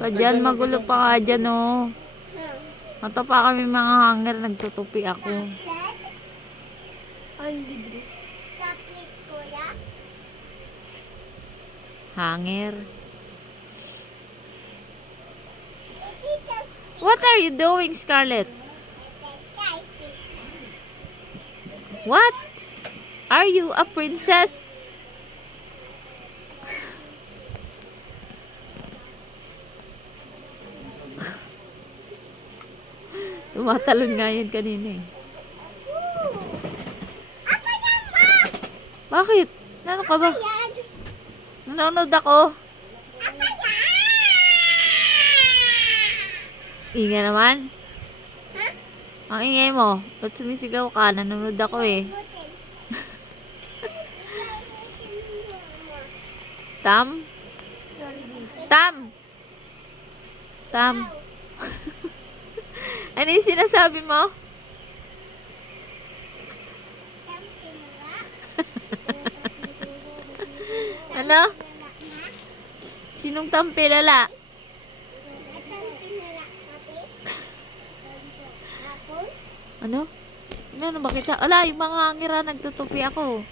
Kadyan, magulo pa nga dyan, oh. Mata pa kami mga hanger, nagtutupi ako. Hanger. What are you doing, Scarlett? What? Are you a princess? Tumatalon nga yan kanina eh. Bakit? Ano ka ba? Nanonood ako. Ingay naman. Ang ingay mo. Ba't sumisigaw ka? Nanonood ako eh. Tam? Tam? Tam? Ano yung sinasabi mo? Ano? Sinong tampilala? Ano? Ano ba kita? Ala, yung mga hangira nagtutupi ako.